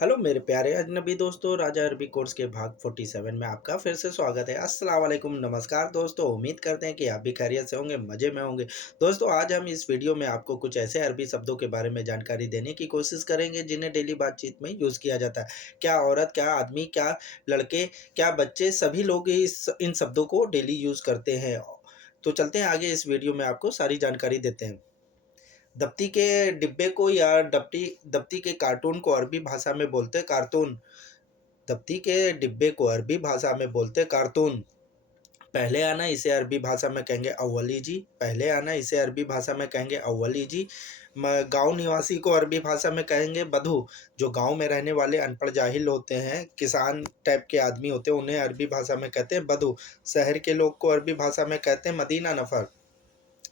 Hello मेरे प्यारे अजनबी दोस्तों, राजा अरबी कोर्स के भाग 47 में आपका फिर से स्वागत है। अस्सलाम वालेकुम, नमस्कार दोस्तों। उम्मीद करते हैं कि आप भी खैरियत से होंगे, मज़े में होंगे। दोस्तों, आज हम इस वीडियो में आपको कुछ ऐसे अरबी शब्दों के बारे में जानकारी देने की कोशिश करेंगे जिन्हें डेली बातचीत में यूज़ किया जाता है। क्या औरत, क्या आदमी, क्या लड़के, क्या बच्चे, सभी लोग इन शब्दों को डेली यूज़ करते हैं। तो चलते हैं आगे, इस वीडियो में आपको सारी जानकारी देते हैं। दफ्ती के डिब्बे को या दफ्ती दफ्ती के कार्टून को अरबी भाषा में बोलते हैं कार्टून। दफ्ती के डिब्बे को अरबी भाषा में बोलते हैं कार्टून। पहले आना इसे अरबी भाषा में कहेंगे अव्वली जी। पहले आना इसे अरबी भाषा में कहेंगे अव्वली जी। गांव निवासी को अरबी भाषा में कहेंगे बधू। जो गांव में रहने वाले अनपढ़ जाहिल होते हैं, किसान टाइप के आदमी होते हैं, उन्हें अरबी भाषा में कहते हैं बधू। शहर के लोग को अरबी भाषा में कहते हैं मदीना नफर।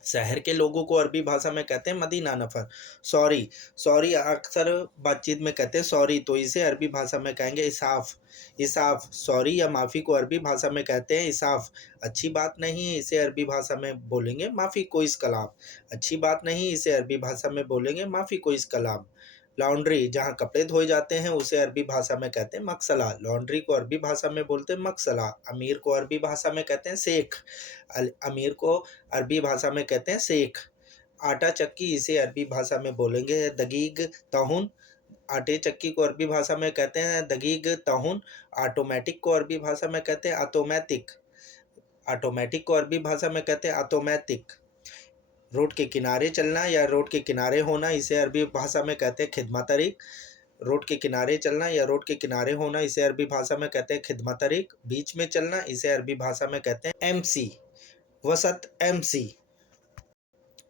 शहर के लोगों को अरबी भाषा में कहते हैं मदीना नफर। सॉरी, सॉरी अक्सर बातचीत में कहते हैं सॉरी, तो इसे अरबी भाषा में कहेंगे इसाफ। इसाफ, सॉरी या माफ़ी को अरबी भाषा में कहते हैं इसाफ। अच्छी बात नहीं है, इसे अरबी भाषा में बोलेंगे माफ़ी को इस कलाम। अच्छी बात नहीं, इसे अरबी भाषा में बोलेंगे माफ़ी को इस कलाम। लॉन्ड्री, जहाँ कपड़े धोए जाते हैं, उसे अरबी भाषा में कहते हैं मगसला। लॉन्ड्री को अरबी भाषा में बोलते हैं मगसला। अमीर को अरबी भाषा में कहते हैं शेख। अमीर को अरबी भाषा में कहते हैं शेख। आटा चक्की, इसे अरबी भाषा में बोलेंगे दगीग तहुन। आटे चक्की को अरबी भाषा में कहते हैं दगीग तहुन। ऑटोमेटिक को अरबी भाषा में कहते हैं ऑटोमेटिक। ऑटोमेटिक को अरबी भाषा में कहते हैं ऑटोमेटिक। रोड के किनारे चलना या रोड के किनारे होना, इसे अरबी भाषा में कहते हैं खिदमतरीक। रोड के किनारे चलना या रोड के किनारे होना, इसे अरबी भाषा में कहते हैं खिदमतरीक। बीच में चलना, इसे अरबी भाषा में कहते हैं एमसी। वसत, एमसी।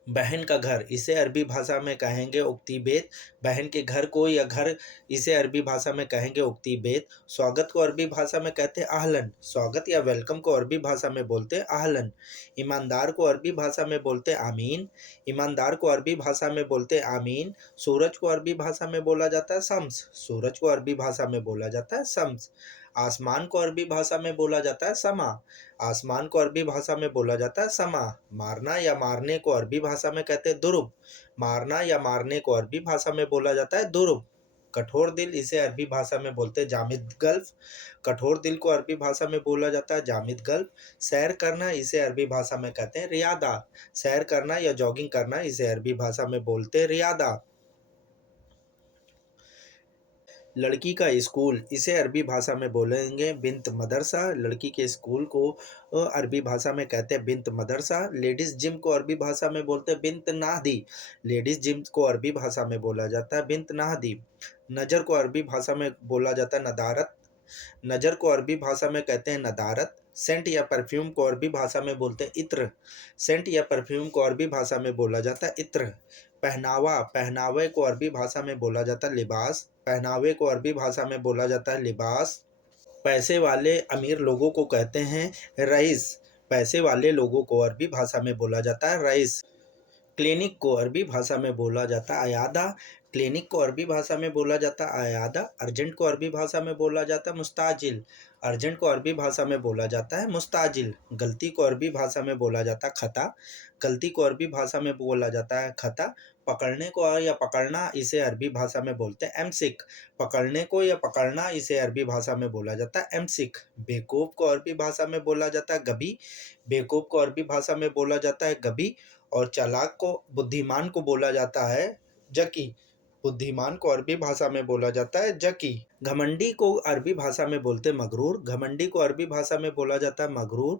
बहन का घर, इसे अरबी भाषा में कहेंगे उक्ति बेत। बहन के घर को या घर, इसे अरबी भाषा में कहेंगे उक्ति बेत। स्वागत को अरबी भाषा में कहते हैं आहलन। स्वागत या वेलकम को अरबी भाषा में बोलते हैं आहलन। ईमानदार को अरबी भाषा में बोलते हैं आमीन। ईमानदार को अरबी भाषा में बोलते हैं आमीन। सूरज को अरबी भाषा में बोला जाता है शम्स। सूरज को अरबी भाषा में बोला जाता है शम्स। आसमान को अरबी भाषा में बोला जाता है समा। आसमान को अरबी भाषा में बोला जाता है समा। मारना या मारने को अरबी भाषा में कहते हैं दुरुब। मारना या मारने को अरबी भाषा में बोला जाता है दुरुब। कठोर दिल, इसे अरबी भाषा में बोलते हैं जामिद गल्फ। कठोर दिल को अरबी भाषा में बोला जाता है जामिद गल्फ। सैर करना, इसे अरबी भाषा में कहते हैं रियादा। सैर करना या जॉगिंग करना, इसे अरबी भाषा में बोलते हैं रियादा। लड़की का स्कूल, इसे अरबी भाषा में बोलेंगे बिन्त मदरसा। लड़की के स्कूल को अरबी भाषा में कहते हैं बिन्त मदरसा। लेडीज़ जिम को अरबी भाषा में बोलते हैं बिन्त नाहदी। लेडीज़ जिम को अरबी भाषा में बोला जाता है बिन्त नाहदी। नज़र को अरबी भाषा में बोला जाता है नदारत। नज़र को अरबी भाषा में कहते हैं नदारत। सेंट या परफ्यूम को अरबी भाषा में बोलते हैं इत्र। सेंट या परफ्यूम को अरबी भाषा में बोला जाता है इत्र। पहनावा, पहनावे को अरबी भाषा में बोला जाता है लिबास। पहनावे को अरबी भाषा में बोला जाता है लिबास। पैसे वाले अमीर लोगों को कहते हैं रईस। पैसे वाले लोगों को अरबी भाषा में बोला जाता है रईस। क्लिनिक को अरबी भाषा में बोला जाता है अयादा। क्लिनिक को अरबी भाषा में बोला जाता है अयादा। अर्जेंट को अरबी भाषा में बोला जाता है मुस्ताजिल। अर्जेंट को अरबी भाषा में बोला जाता है मुस्ताजिल। गलती को अरबी भाषा में बोला जाता है खता। गलती को अरबी भाषा में बोला जाता है खता। पकड़ने को या पकड़ना, इसे अरबी भाषा में बोलते हैं एमसिक। पकड़ने को या पकड़ना, इसे अरबी भाषा में बोला जाता है एमसिक। बेवकूफ़ को अरबी भाषा में बोला जाता है गबी। बेवकूफ़ को अरबी भाषा में बोला जाता है गबी। और चालाक को, बुद्धिमान को बोला जाता है जकी। बुद्धिमान को अरबी भाषा में बोला जाता है जकी। घमंडी को अरबी भाषा में बोलते हैं मगरूर। घमंडी को अरबी भाषा में बोला जाता है मगरूर।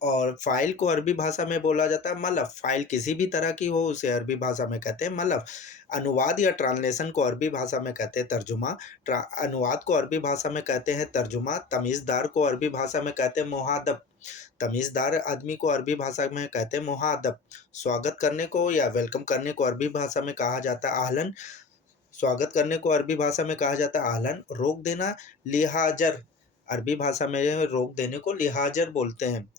और फाइल को अरबी भाषा में बोला जाता है मलफ। फाइल किसी भी तरह की हो, उसे अरबी भाषा में कहते हैं मलफ। अनुवाद या ट्रांसलेशन को अरबी भाषा में कहते हैं तर्जुमा। अनुवाद को अरबी भाषा में कहते हैं तर्जुमा। तमीज़दार को अरबी भाषा में कहते हैं मुहादब। तमीज़दार आदमी को अरबी भाषा में कहते हैं मुहादब। स्वागत करने को या वेलकम करने को अरबी भाषा में कहा जाता है आहलन। स्वागत करने को अरबी भाषा में कहा जाता है आहलन। रोक देना, लिहाजर। अरबी भाषा में रोक देने को लिहाजर बोलते हैं।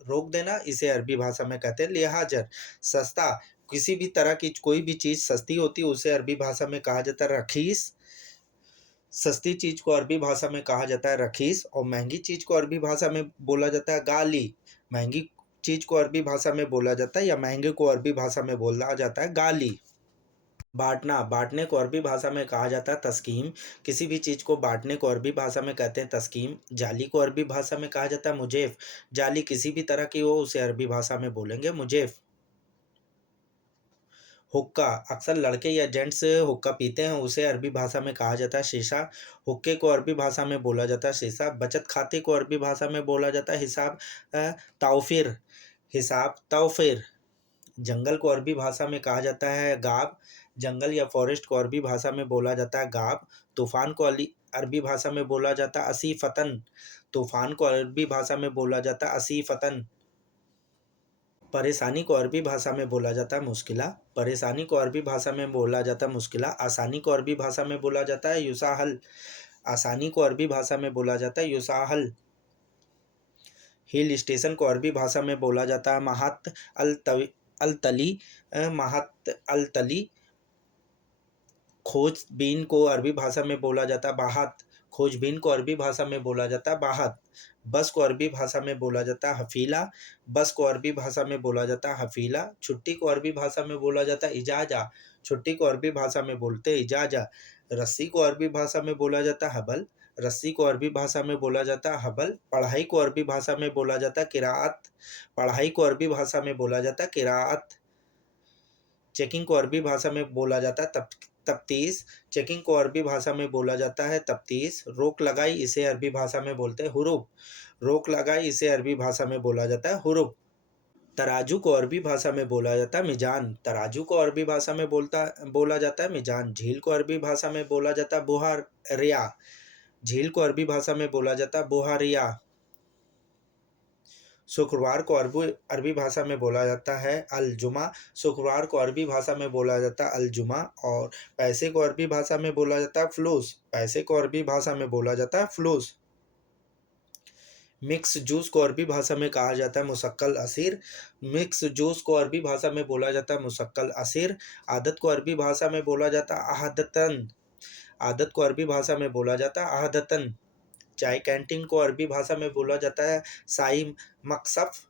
रोक देना, इसे अरबी भाषा में कहते हैं लिहाजर। सस्ता, किसी भी तरह की कोई भी चीज़ सस्ती होती है, उसे अरबी भाषा में कहा जाता है रखीस। सस्ती चीज़ को अरबी भाषा में कहा जाता है रखीस। और महंगी चीज़ को अरबी भाषा में बोला जाता है गाली। महंगी चीज़ को अरबी भाषा में बोला जाता है या महंगे को अरबी भाषा में बोला जाता है गाली। बाँटना, बाँटने को अरबी भाषा में कहा जाता है तस्कीम। किसी भी चीज़ को बाँटने को अरबी भाषा में कहते हैं तस्कीम। जाली को अरबी भाषा में कहा जाता है मुजेफ़। जाली किसी भी तरह की हो उसे अरबी भाषा में बोलेंगे मुजेफ़। हुक्का, अक्सर लड़के या जेंट्स हुक्का पीते हैं, उसे अरबी भाषा में कहा जाता है शीशा। हुक्के को अरबी भाषा में बोला जाता है शीशा। बचत खाते को अरबी भाषा में बोला जाता है हिसाब तौफ़ीर, हिसाब तौफ़ीर। जंगल को अरबी भाषा में कहा जाता है गाब। जंगल या फ़ॉरेस्ट को अरबी भाषा में बोला जाता है गाब। तूफ़ान को अरबी भाषा में बोला जाता है असीफ़तन। तूफ़ान को अरबी भाषा में बोला जाता है असीफ़तन। परेशानी को अरबी भाषा में बोला जाता है मुश्किला। परेशानी को अरबी भाषा में बोला जाता है मुश्किला। आसानी को अरबी भाषा में बोला जाता है युसाहल। आसानी को अरबी भाषा में बोला जाता है युसाहल। हिल स्टेशन को अरबी भाषा में बोला जाता है महात अल तली। महात अल तली। खोजबीन को अरबी भाषा में बोला जाता है बाहत। खोजबीन को अरबी भाषा में बोला जाता है बाहत। बस को अरबी भाषा में बोला जाता है हफ़ीला। बस को अरबी भाषा में बोला जाता है हफ़ीला। छुट्टी को अरबी भाषा में बोला जाता है इजाज़ा। छुट्टी को अरबी भाषा में बोलते हैं इजाज़ा। रस्सी को अरबी भाषा में बोला जाता है हबल। रस्सी को अरबी भाषा में बोला जाता है हबल। पढ़ाई को अरबी भाषा में बोला जाता है किराअत। पढ़ाई को अरबी भाषा में बोला जाता है किराअत। चेकिंग को अरबी भाषा में बोला जाता है तफ्तीश। चेकिंग को अरबी भाषा में बोला जाता है तफ्तीश। रोक लगाई इसे अरबी भाषा में बोलते हैं हुरूफ। रोक लगाई इसे अरबी भाषा में बोला जाता है हुरूफ। तराजू को अरबी भाषा में बोला जाता है मीज़ान। तराजू को अरबी भाषा में बोला जाता है मीज़ान। झील को अरबी भाषा में बोला जाता है बुहारिया। झील को अरबी भाषा में बोला जाता है बुहारिया। शुक्रवार को अरबी भाषा में बोला जाता है अल-जुमा। शुक्रवार को अरबी भाषा में बोला जाता है अल-जुमा। और पैसे को अरबी भाषा में बोला जाता है फ़लूस। पैसे को अरबी भाषा में बोला जाता है फ़लूस। मिक्स जूस को अरबी भाषा में कहा जाता है मुशक्कल असीर। मिक्स जूस को अरबी भाषा में बोला जाता है मुशक्कल असीर। आदत को अरबी भाषा में बोला जाता है अहदतन। आदत को अरबी भाषा में बोला जाता है अहदतन। चाय कैंटीन को अरबी भाषा में बोला जाता है साई मकसफ़।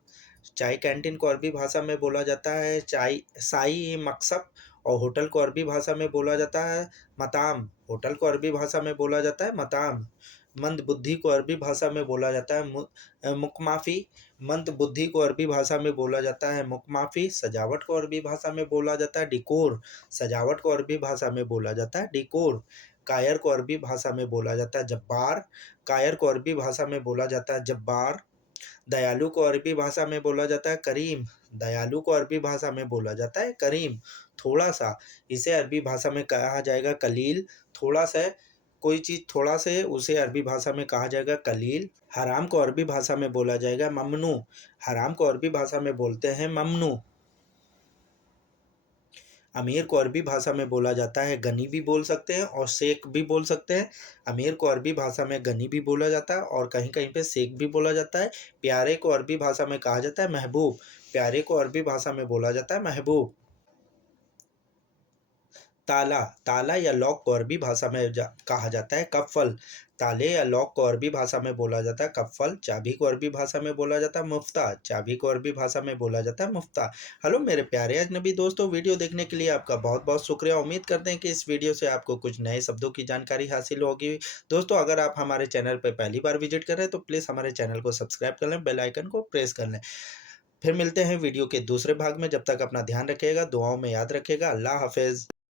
चाय कैंटीन को अरबी भाषा में बोला जाता है साई मकसफ़। और होटल को अरबी भाषा में बोला जाता है मताम। होटल को अरबी भाषा में बोला जाता है मताम। मंदबुद्धि को अरबी भाषा में बोला जाता है मुकमाफ़ी। मंदबुद्धि को अरबी भाषा में बोला जाता है मुकमाफ़ी। सजावट को अरबी भाषा में बोला जाता है डिकोर। सजावट को अरबी भाषा में बोला जाता है डिकोर। कायर को अरबी भाषा में बोला जाता है जब्बार। कायर को अरबी भाषा में बोला जाता है जब्बार। दयालु को अरबी भाषा में बोला जाता है करीम। दयालु को अरबी भाषा में बोला जाता है करीम। थोड़ा-सा, इसे अरबी भाषा में कहा जाएगा कलील। थोड़ा-सा कोई चीज़ थोड़ा से उसे अरबी भाषा में कहा जाएगा कलील। हराम को अरबी भाषा में बोला जाएगा ममनू। हराम को अरबी भाषा में बोलते हैं ममनू। अमीर को अरबी भाषा में बोला जाता है गनी भी बोल सकते हैं और शेख भी बोल सकते हैं। अमीर को अरबी भाषा में गनी भी बोला जाता है और कहीं-कहीं पे शेख भी बोला जाता है। प्यारे को अरबी भाषा में कहा जाता है महबूब। प्यारे को अरबी भाषा में बोला जाता है महबूब। ताला, ताला या लॉक को अरबी भाषा में कहा जाता है कफ़्फ़ल। ताले या लॉक को अरबी भाषा में बोला जाता है कफ़्फ़ल। चाबी को अरबी भाषा में बोला जाता है मुफ्ता। चाबी को अरबी भाषा में बोला जाता है मुफ्ता। हेलो मेरे प्यारे अजनबी दोस्तों, वीडियो देखने के लिए आपका बहुत-बहुत शुक्रिया। उम्मीद करते हैं कि इस वीडियो से आपको कुछ नए शब्दों की जानकारी हासिल होगी। दोस्तों, अगर आप हमारे चैनल पे पहली बार विज़िट कर रहे हैं तो प्लीज़ हमारे चैनल को सब्सक्राइब कर लें, बेल आइकन को प्रेस कर लें। फिर मिलते हैं वीडियो के दूसरे भाग में, जब तक अपना ध्यान रखिएगा, दुआओं में याद रखिएगा। अल्लाह हाफ़िज़।